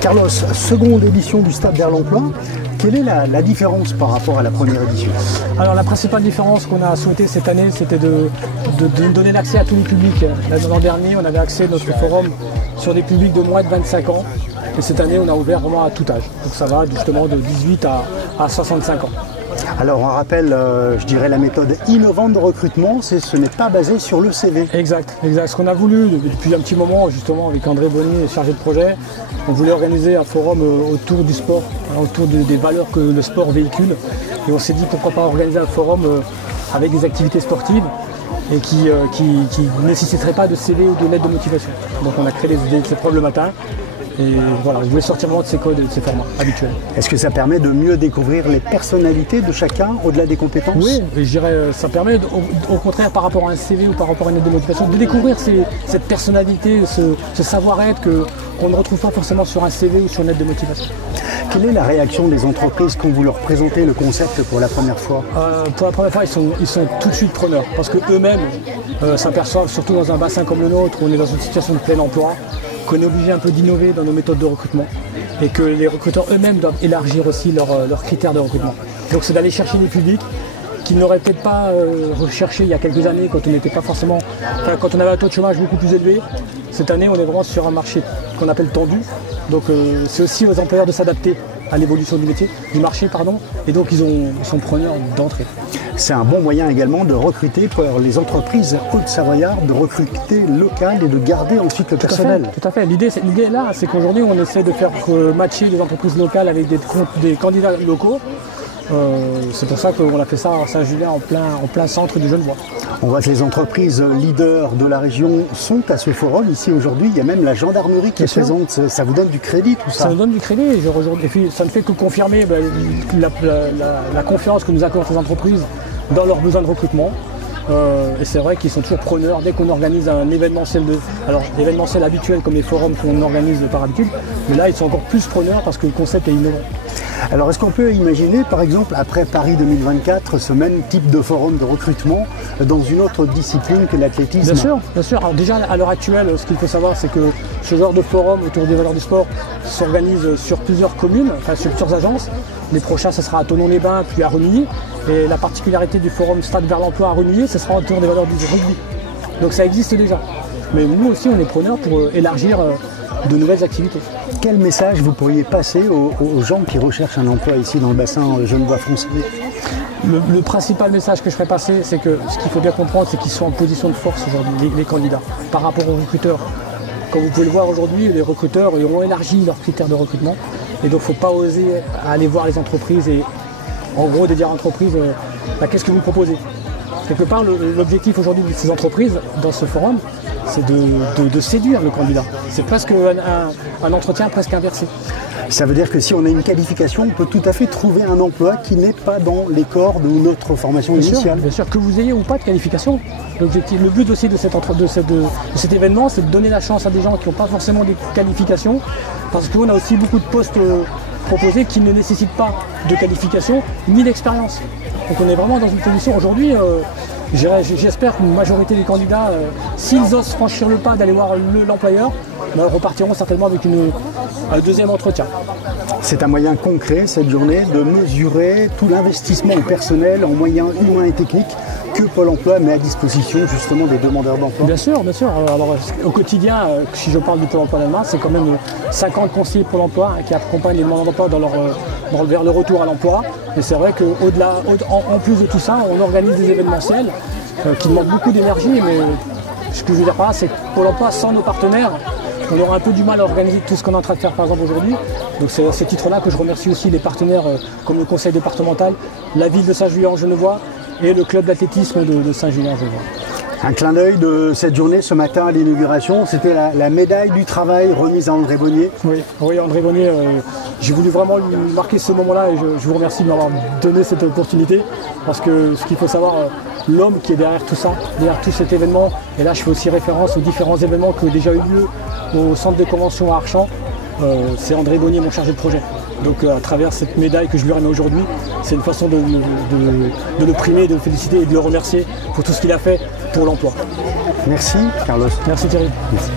Carlos, seconde édition du Stade vers l'Emploi. Quelle est la différence par rapport à la première édition? Alors la principale différence qu'on a souhaité cette année, c'était de donner l'accès à tous les publics. L'an dernier, on avait accès à notre forum sur des publics de moins de 25 ans. Et cette année, on a ouvert vraiment à tout âge. Donc ça va justement de 18 à 65 ans. Alors on rappelle, je dirais, la méthode innovante de recrutement, ce n'est pas basé sur le CV. Exact. Ce qu'on a voulu depuis un petit moment, justement, avec André Bonny, chargé de projet, on voulait organiser un forum autour du sport, autour des valeurs que le sport véhicule. Et on s'est dit pourquoi pas organiser un forum avec des activités sportives et qui ne nécessiterait pas de CV ou de lettre de motivation. Donc on a créé ces épreuves le matin. Et voilà, je voulais sortir vraiment de ces codes et de ces formats habituels. Est-ce que ça permet de mieux découvrir les personnalités de chacun au-delà des compétences? Oui, je dirais ça permet au contraire par rapport à un CV ou par rapport à une lettre de motivation de découvrir cette personnalité, ce savoir-être qu'on ne retrouve pas forcément sur un CV ou sur une lettre de motivation. Quelle est la réaction des entreprises quand vous leur présentez le concept pour la première fois? Pour la première fois, ils sont tout de suite preneurs parce qu'eux-mêmes s'aperçoivent, surtout dans un bassin comme le nôtre, où on est dans une situation de plein emploi, qu'on est obligé un peu d'innover dans nos méthodes de recrutement et que les recruteurs eux-mêmes doivent élargir aussi leurs critères de recrutement. Donc c'est d'aller chercher des publics qu'ils n'auraient peut-être pas recherché il y a quelques années quand on n'était pas forcément, quand on avait un taux de chômage beaucoup plus élevé. Cette année, on est vraiment sur un marché qu'on appelle tendu. Donc c'est aussi aux employeurs de s'adapter à l'évolution du marché, et donc ils sont preneurs d'entrée. C'est un bon moyen également de recruter pour les entreprises hautes-savoyardes, de recruter local et de garder ensuite le personnel. Tout à fait. L'idée là, c'est qu'aujourd'hui on essaie de faire matcher les entreprises locales avec des candidats locaux. C'est pour ça qu'on a fait ça à Saint-Julien en plein centre du Genevois. On voit que les entreprises leaders de la région sont à ce forum ici aujourd'hui. Il y a même la gendarmerie qui est présente. Ça vous donne du crédit tout ça? Ça nous donne du crédit. Et puis ça ne fait que confirmer la confiance que nous accordent ces entreprises dans leurs besoins de recrutement. Et c'est vrai qu'ils sont toujours preneurs dès qu'on organise un événementiel événementiel habituel comme les forums qu'on organise par habitude. Mais là, ils sont encore plus preneurs parce que le concept est innovant. Alors, est-ce qu'on peut imaginer, par exemple, après Paris 2024, ce même type de forum de recrutement dans une autre discipline que l'athlétisme? Bien sûr. Alors déjà, à l'heure actuelle, ce qu'il faut savoir, c'est que ce genre de forum autour des valeurs du sport s'organise sur plusieurs communes, sur plusieurs agences. Les prochains, ce sera à Thonon-les-Bains, puis à Remilly. Et la particularité du forum Stade vers l'Emploi à Remilly, ce sera autour des valeurs du rugby. Donc ça existe déjà. Mais nous aussi, on est preneurs pour élargir de nouvelles activités. Quel message vous pourriez passer aux gens qui recherchent un emploi ici dans le bassin genevois français? Le principal message que je ferais passer, c'est que ce qu'il faut bien comprendre, c'est qu'ils sont en position de force aujourd'hui, les candidats, par rapport aux recruteurs. Comme vous pouvez le voir aujourd'hui, les recruteurs ont élargi leurs critères de recrutement. Et donc il ne faut pas oser aller voir les entreprises et en gros de dire à l'entreprise qu'est-ce que vous proposez. Quelque part, l'objectif aujourd'hui de ces entreprises dans ce forum, c'est de séduire le candidat. C'est presque un entretien presque inversé. Ça veut dire que si on a une qualification, on peut tout à fait trouver un emploi qui n'est pas dans les cordes ou notre formation initiale. Bien sûr, que vous ayez ou pas de qualification. Le but aussi de cet événement, c'est de donner la chance à des gens qui n'ont pas forcément des qualifications, parce qu'on a aussi beaucoup de postes proposés qui ne nécessitent pas de qualification ni d'expérience. Donc on est vraiment dans une position aujourd'hui, j'espère qu'une majorité des candidats, s'ils osent franchir le pas d'aller voir l'employeur, repartiront certainement avec un deuxième entretien. C'est un moyen concret, cette journée, de mesurer tout l'investissement personnel en moyens humains et techniques que Pôle emploi met à disposition justement des demandeurs d'emploi. Bien sûr. Alors, au quotidien, si je parle du Pôle emploi d'Allemagne, c'est quand même 50 conseillers Pôle emploi qui accompagnent les demandeurs d'emploi vers le retour à l'emploi. Et c'est vrai qu'en plus de tout ça, on organise des événementiels qui demandent beaucoup d'énergie. Mais ce que je veux dire par là, c'est que Pôle emploi, sans nos partenaires, on aura un peu du mal à organiser tout ce qu'on est en train de faire par exemple aujourd'hui. Donc c'est à ce titre-là que je remercie aussi les partenaires comme le conseil départemental, la ville de Saint-Julien-en-Genevois et le club d'athlétisme de Saint-Julien-en-Genevois. Un clin d'œil de cette journée ce matin à l'inauguration, c'était la médaille du travail remise à André Bonny. Oui, André Bonny, j'ai voulu vraiment lui marquer ce moment-là et je vous remercie de m'avoir donné cette opportunité parce que ce qu'il faut savoir, l'homme qui est derrière tout ça, derrière tout cet événement, et là je fais aussi référence aux différents événements qui ont déjà eu lieu au centre de convention à Archamps, c'est André Bonny, mon chargé de projet. Donc à travers cette médaille que je lui remets aujourd'hui, c'est une façon de le primer, de le féliciter et de le remercier pour tout ce qu'il a fait pour l'emploi. Merci Carlos. Merci Thierry. Merci.